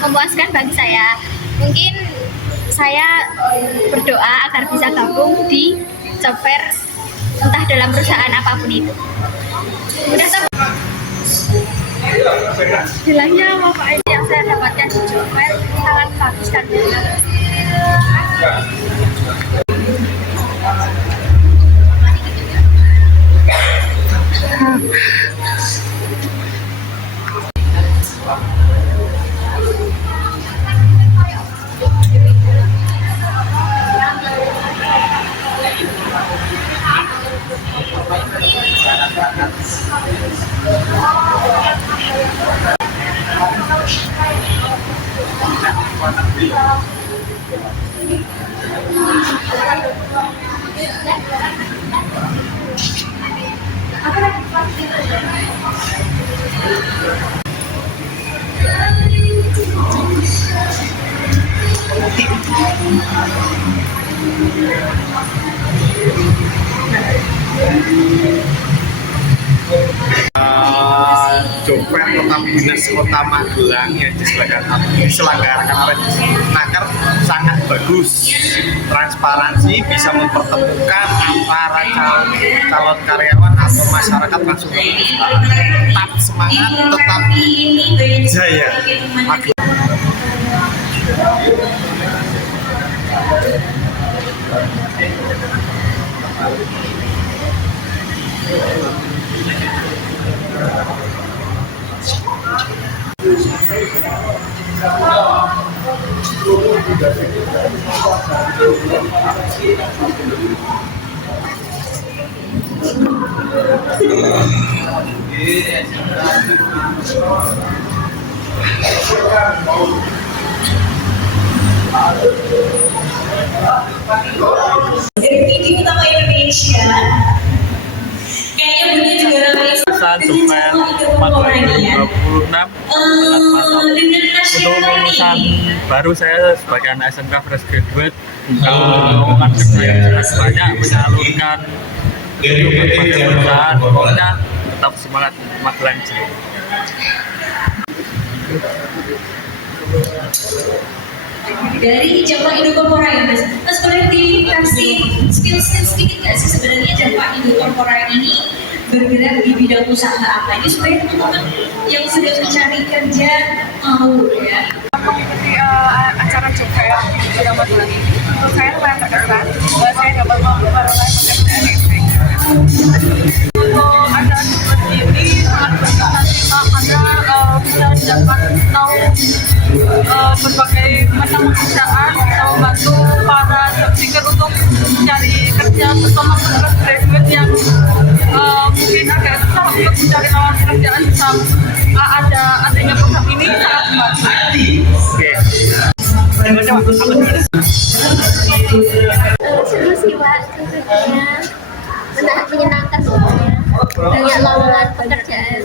memuaskan bagi saya. Mungkin saya berdoa agar bisa gabung di Job Fair entah dalam perusahaan apapun itu. Udah bilangnya apa ini yang saya dapatkan di Job Fair sangat bagus dan benar. Job Fair Dinas Kota Magelang yang diselenggarakan oleh Naker sangat bagus, transparansi, bisa mempertemukan antara calon karyawan atau masyarakat langsung tetap semangat, tetap jaya Magelang. Dari TV Utama Indonesia, kayaknya bunyi juga ramai. Job Fair 2026 untuk lulusan baru, saya sebagai anak SMK fresh graduate lowongan kerja yang sangat banyak, menyalurkan berbagai perusahaan. Pokoknya tetap semangat Magelang Jaya. Dari dampak Indokorpora ya Mas. Mas boleh dikasih skill-skill sedikit nggak sih sebenarnya dampak Indokorpora ini bergerak di bidang usaha apa ini supaya teman-teman yang sedang mencari kerja mau ya. Mengikuti acara job fair di Magelang ini, menurut saya lumayan berkesan. Saya dapat memperoleh pekerjaan yang baik. Untuk acara seperti ini sangat berkesan karena bisa dapat tahu berbagai macam pekerjaan, bisa membantu para job seeker untuk mencari kerja, terutama untuk graduate yang mungkin agak susah untuk mencari lawan pekerjaan. Bisa adanya program ini sangat membantu. Seru sih Pak, sebenarnya menyenangkan semuanya, banyak lowongan pekerjaan.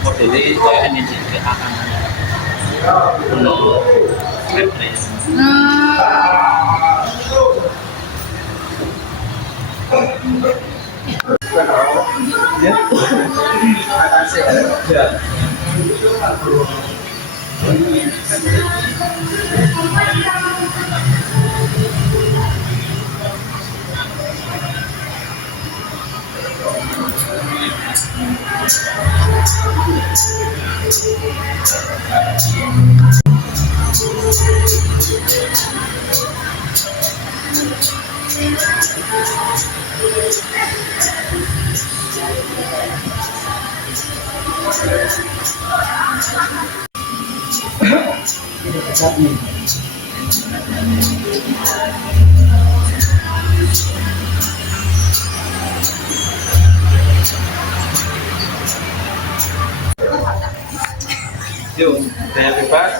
Modelnya kayak ini juga akan untuk referensi. Yuk, saya bebas.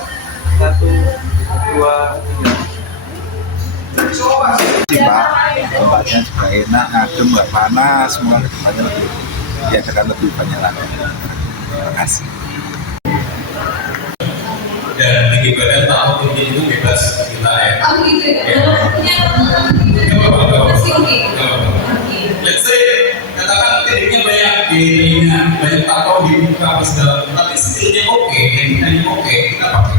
1, 2, 3. Tempatnya juga enak, adem, nggak panas, semua tempatnya lebih diadakan lebih banyak lagi. Terima kasih. Dan tinggi badan tahu tinggi itu bebas kita ya. Oh gitu ya. Masih oke. Let's say katakan tingginya banyak di telinga, banyak tato di muka apa segala, tapi skillnya oke, tekniknya oke, kita pakai.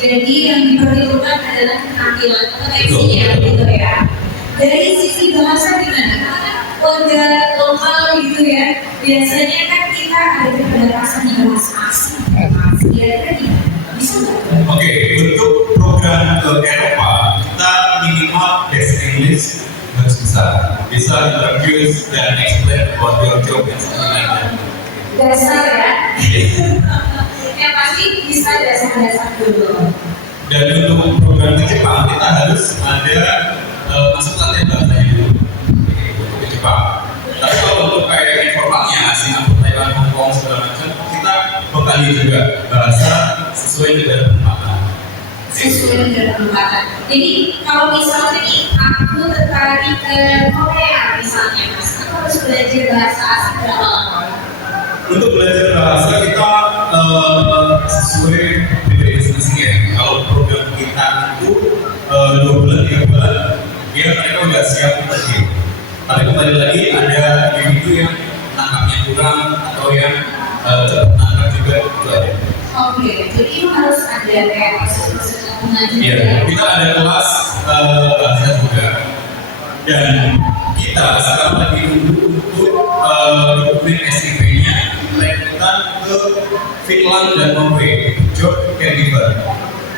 Jadi yang diperlukan adalah keterampilan potensinya gitu ya. Dari sisi bahasa gimana? Karena warga lokal gitu ya, biasanya kan kita ada keterbatasan di bahasa asing. Kira-kira gimana? Bisa nggak? Oke, untuk program ke Eropa, kita minimal basic English harus bisa introduce dan explain about your job and something like that. Dasar ya. Yang pasti bisa dasar-dasar dulu. Dan untuk program ke Jepang, kita harus ada masuk latihan bahasanya dulu ke Jepang. Tapi kalau untuk kayak informalnya, Singapura, Thailand, Hong Kong, segala macam, kita bekali juga bahasa sesuai dengan tempatan. Sesuai dengan tempatan. Jadi kalau misalnya nih aku tertarik ke Korea misalnya Mas, aku harus belajar bahasa asing berapa lama? Untuk belajar bahasa kita sesuai pribadi masing-masing ya. Kalau program kita itu 2 bulan, 3 bulan, dia mereka udah siap pergi. Tapi kembali lagi ada individu yang nangkapnya kurang atau yang cepat nangkap juga itu ada. Oke, jadi itu harus ada kayak proses-proses pengajuan. Iya, kita ada kelas bahasa juga. Dan kita sekarang lagi untuk dokumen SIP-nya rekrutan ke Finland dan Norway, job caregiver.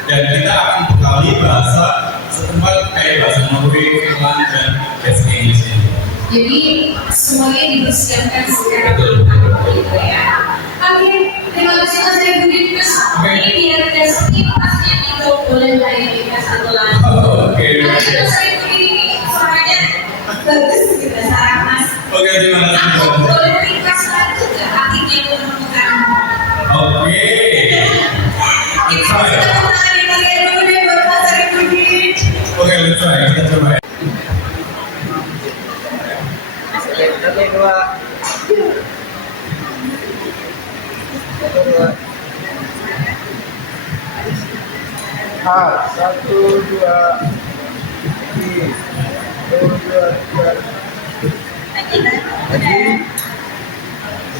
Dan kita akan bekali bahasa setempat kayak bahasa Norway, Finland, dan bahasa Inggris ini. Jadi semuanya dipersiapkan secara matang gitu ya. Oke, terima kasih Mas Rebudin Mas. Ini biar tidak skip pasnya itu boleh lain satu lagi. Oke. Mas Rebudin ini suaranya bagus gitu Sarah Mas. Oke, terima kasih. Aku boleh request lagu nggak? Akhirnya itu menemukan. Oke. Kita tepuk tangan di bagian dulu deh buat Mas Rebudin. Oke, kita coba. Oke, 2. Ah, 1, 2, 3, 2, 2, 3. Lagi.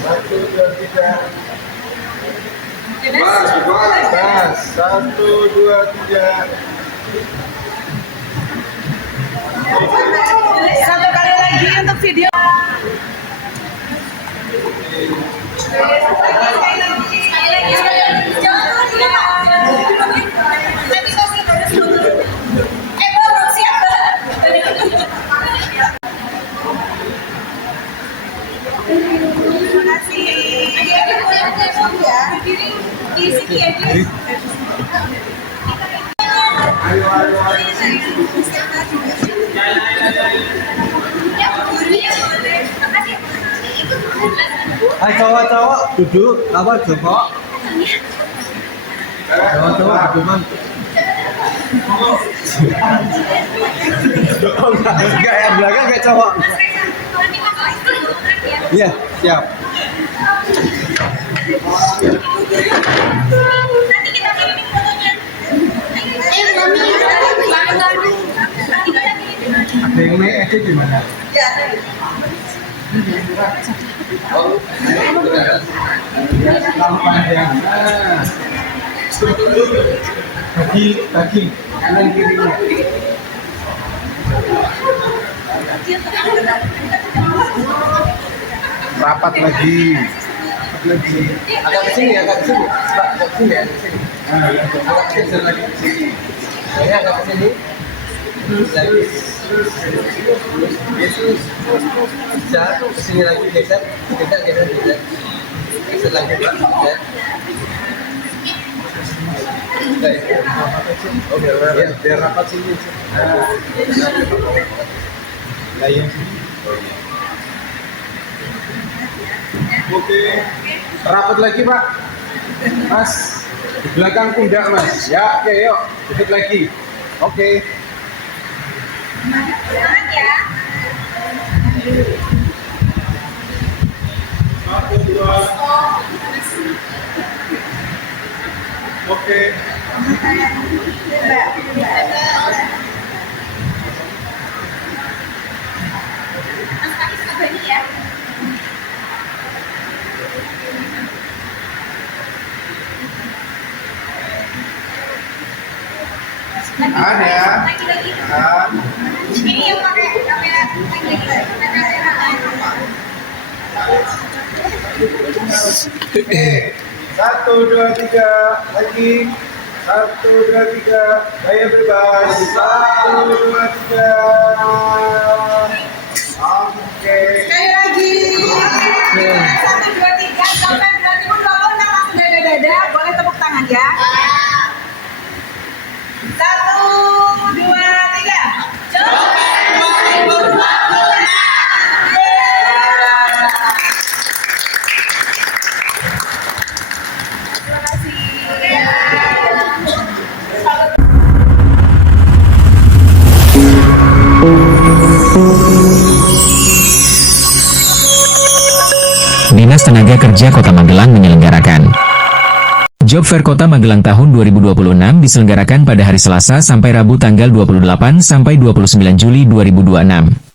1, 2, 3. Mas, 1, 2, 3. Satu kali lagi untuk video. Di sini ya. Hai cowok-cowok duduk apa jongkok? Cowok-cowok duduk man. Enggak yang belakang kayak cowok. Iya, siap. Nanti kita kirimin fotonya. Ada yang naik aja gimana? Ya, Bagi kanan kirinya. Rapat lagi. Agak ke sini, agak ke sini. Mbak, agak ke sini, agak ke sini. Agak ke sini lagi ke sini. Saya agak ke sini. Lagi. Terus. Jatuh ke sini lagi, geser. Geser lagi, geser. Oh, biar rapat sini. Yang sini. Oke. Rapat lagi, Pak. Mas, di belakang pundak, Mas. Ya, oke, yuk. Dikit lagi. Oke. semangat ya. Oke. Mas Kaki suka berani ya. Ada. Lagi-lagi. Ini yang pakai kamera Oke, 1, 2, 3 lagi. 1, 2, 3 gaya bebas. 1, 2, 3. Oke. Sekali lagi. 1, 2, 3 sampai 2026 langsung dada-dada. Boleh tepuk tangan ya. 1, 2, 3. Dinas Tenaga Kerja Kota Magelang menyelenggarakan Job Fair Kota Magelang tahun 2026 diselenggarakan pada hari Selasa sampai Rabu tanggal 28 sampai 29 Juli 2026.